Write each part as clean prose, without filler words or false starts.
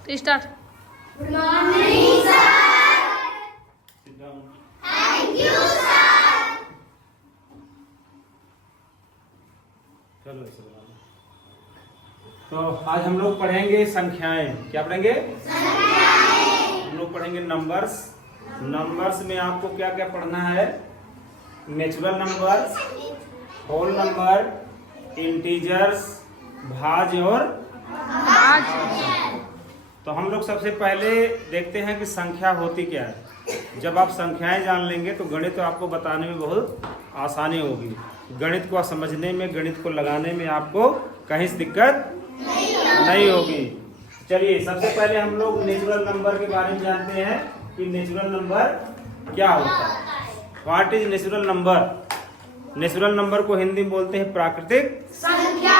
Start. Good morning sir. Thank you sir. चलो ऐसे बना लो। तो आज हम लोग पढ़ेंगे संख्याएं। क्या पढ़ेंगे? संख्याएं। हम लोग पढ़ेंगे नंबर्स। नंबर्स में आपको क्या क्या पढ़ना है? Natural number, whole number, integers, भाज्य और तो हम लोग सबसे पहले देखते हैं कि संख्या होती क्या है। जब आप संख्याएं जान लेंगे तो गणित आपको बताने में बहुत आसानी होगी। गणित को समझने में, गणित को लगाने में आपको कहीं से दिक्कत नहीं होगी। चलिए सबसे पहले हम लोग नेचुरल नंबर के बारे में जानते हैं कि नेचुरल नंबर क्या होता है। What is natural number? Natural number को हिंदी में बोलते हैं प्राकृतिक संख्या।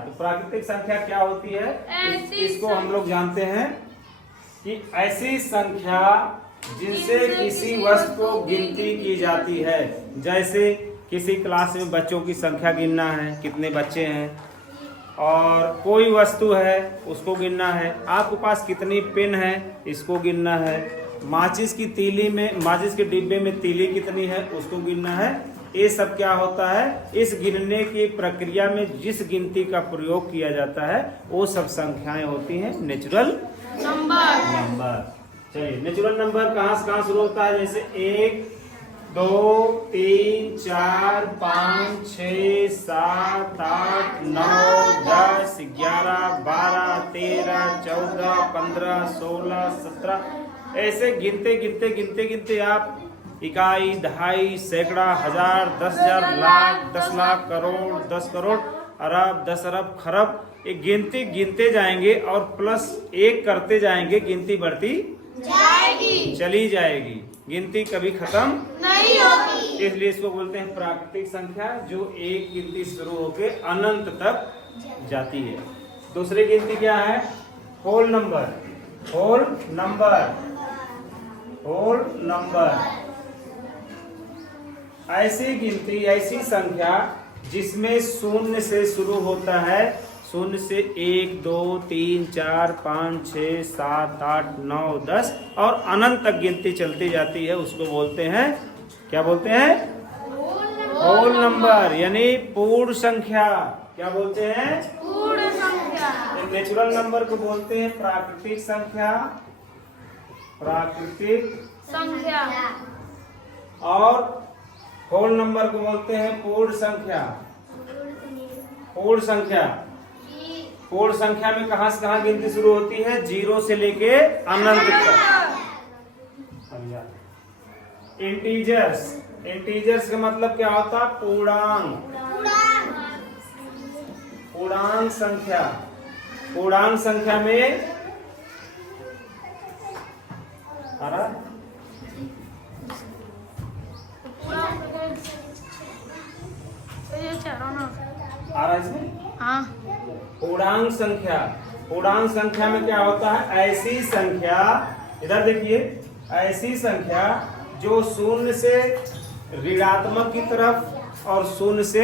तो प्राकृतिक संख्या क्या होती है? इसको हम लोग जानते हैं कि ऐसी संख्या जिनसे किसी वस्तु को गिनती की जाती है। जैसे किसी क्लास में बच्चों की संख्या गिनना है, कितने बच्चे हैं, और कोई वस्तु है उसको गिनना है। आपके पास कितनी पेन है इसको गिनना है। माचिस की तीली में, माचिस के डिब्बे में तीली कितनी है उसको गिनना है। ये सब क्या होता है? इस गिनने की प्रक्रिया में जिस गिनती का प्रयोग किया जाता है वो सब संख्याएं होती हैं नेचुरल नंबर। चलिए नेचुरल नंबर कहाँ से कहाँ शुरू होता है? जैसे 1, 2, 3, 4, 5, 6, 7, 8, 9, 10, 11, 12, 13, 14, 15, 16, 17 ऐसे गिनते आप इकाई, दहाई, सैकड़ा, हजार, 10,000, लाख, 10 लाख, करोड़, 10 करोड़, अरब, 10 अरब, खरब, ये गिनते जाएंगे और प्लस 1 करते जाएंगे। गिनती बढ़ती चली जाएगी, गिनती कभी खत्म नहीं होगी। इसलिए इसको बोलते हैं प्राकृतिक संख्या, जो एक गिनती शुरू होकर अनंत तक जाती है। दूसरी गिनती क्या है? Whole number. होल नंबर ऐसी गिनती, ऐसी संख्या जिसमें शून्य से शुरू होता है। शून्य से 1, 2, 3, 4, 5, 6, 7, 8, 9, 10 और अनंत तक गिनती चलती जाती है। उसको बोलते हैं, क्या बोलते हैं? होल नंबर, यानी पूर्ण संख्या। क्या बोलते हैं? पूर्ण संख्या। नेचुरल नंबर को बोलते हैं प्राकृतिक संख्या। और होल नंबर को बोलते हैं पूर्ण संख्या। पूर्ण संख्या में कहां से कहां गिनती शुरू होती है? 0 से लेके अनंत तक। इंटीजर्स का मतलब क्या होता? पूर्णांक संख्या। पूर्णांक संख्या में पूर्णांक संख्या में क्या होता है? ऐसी संख्या, इधर देखिए, ऐसी संख्या जो शून्य से ऋणात्मक की तरफ और शून्य से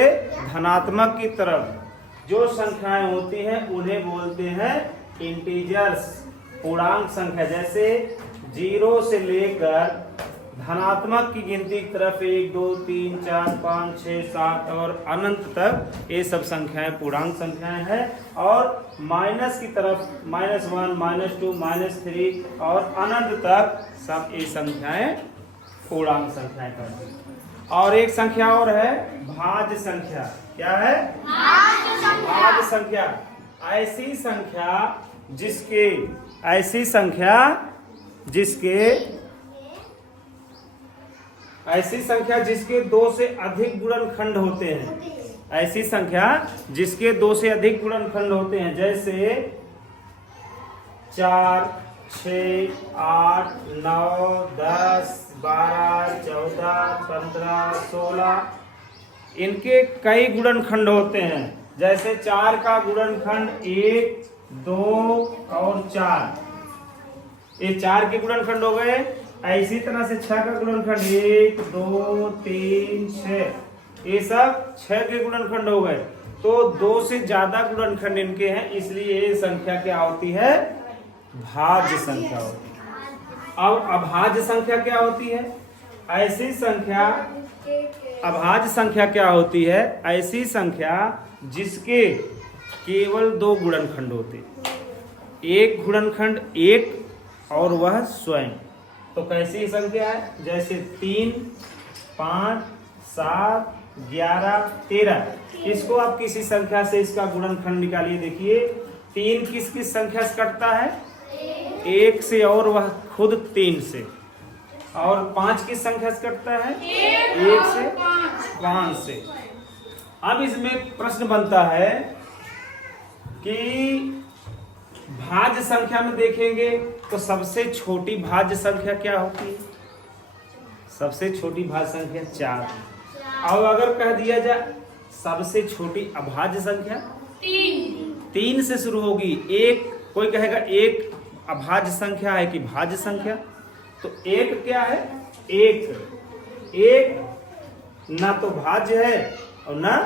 धनात्मक की तरफ जो संख्याएं होती हैं उन्हें बोलते हैं इंटीजर्स, पूर्णांक संख्या। जैसे 0 से लेकर धनात्मक की गिनती की तरफ 1, 2, 3, 4, 5, 6, 7 और अनंत तक ये सब संख्याएं पूर्णांक संख्याएं हैं। और माइनस की तरफ -1, -2, -3 और अनंत तक सब ये संख्याएं पूर्णांक संख्याएं करती हैं। और एक संख्या और है भाज्य संख्या। क्या है? भाज्य संख्या। ऐसी संख्या जिसके 2 से अधिक गुणनखंड होते हैं। ऐसी संख्या जिसके 2 से अधिक गुणनखंड होते हैं। जैसे 4, 6, 8, 9, 10, 12, 14, 15, 16 इनके कई गुणनखंड होते हैं। जैसे 4 का गुणनखंड 1, 2 और 4, ये 4 के गुणनखंड हो गए। इसी तरह से 6 का गुणनखंड 1, 2, 3, 6 ये सब 6 के गुणनखंड हो गए। तो 2 से ज्यादा गुणनखंड इनके हैं, इसलिए ये संख्या क्या होती है? भाज्य संख्या होती है। अब अभाज्य संख्या क्या होती है? ऐसी संख्या, अभाज्य संख्या क्या होती है? ऐसी संख्या जिसके केवल दो गुणनखंड होते, एक गुणनखंड एक और वह स्वयं। तो कैसी संख्या है? जैसे 3, 5, 7, 11, 13। इसको आप किसी संख्या से इसका गुणनखंड निकालिए। देखिए 3 किस किस संख्या से कटता है? 1 से, और वह खुद 3 से। और 5 किस संख्या से कटता है? 1 से, 5 से। अब इसमें प्रश्न बनता है कि भाज्य संख्या में देखेंगे तो सबसे छोटी भाज्य संख्या क्या होती है? सबसे छोटी भाज्य संख्या 4। और अगर कह दिया जाए सबसे छोटी अभाज्य संख्या 3 से शुरू होगी। एक, कोई कहेगा एक अभाज्य संख्या है कि भाज्य संख्या? तो एक क्या है? एक ना तो भाज्य है और ना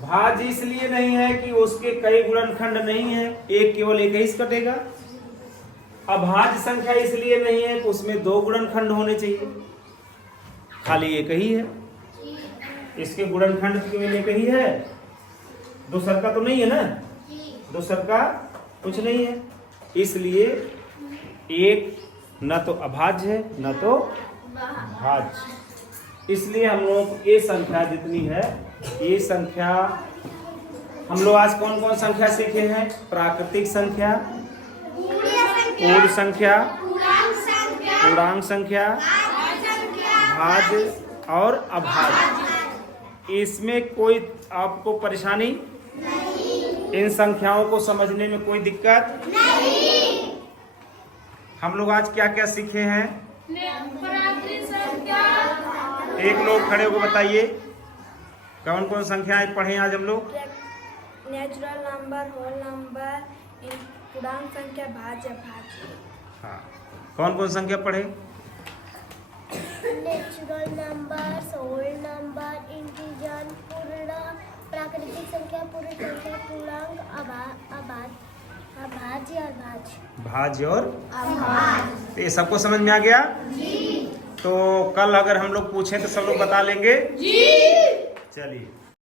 भाज्य। इसलिए नहीं है कि उसके कई गुणनखंड नहीं है, एक केवल एक ही कटेगा। अभाज्य संख्या इसलिए नहीं है कि उसमें 2 गुणनखंड होने चाहिए, खाली एक ही है। इसके गुणनखंड केवल एक ही है, दूसर का तो नहीं है ना, दूसर का कुछ नहीं है। इसलिए एक न तो अभाज्य है न तो भाज्य। इसलिए हम लोग ये संख्या जितनी है, ये संख्या हम लोग आज कौन कौन संख्या सीखे हैं? प्राकृतिक संख्या, पूर्ण संख्या, पूर्णांक संख्या, भाज्य और अभाज्य। इसमें कोई आपको परेशानी नहीं? इन संख्याओं को समझने में कोई दिक्कत नहीं? हम लोग आज क्या क्या सीखे हैं? एक लोग खड़े होकर बताइए कौन कौन संख्याएं पढ़े आज हम लोग? नेचुरल नंबर, होल नंबर, पूर्णांक संख्या, भाज्य, अभाज्य। हाँ, कौन कौन संख्या पढ़े? Natural number, whole number, integer, पूर्ण, प्राकृतिक संख्या, पूर्ण संख्या, पूर्णांक, अभाज्य और भाज्य। भाज्य और अभाज्य। तो ये सबको समझ में आ गया? जी। तो कल अगर हम लोग पूछें तो सब लोग बता लेंगे? जी। चलिए।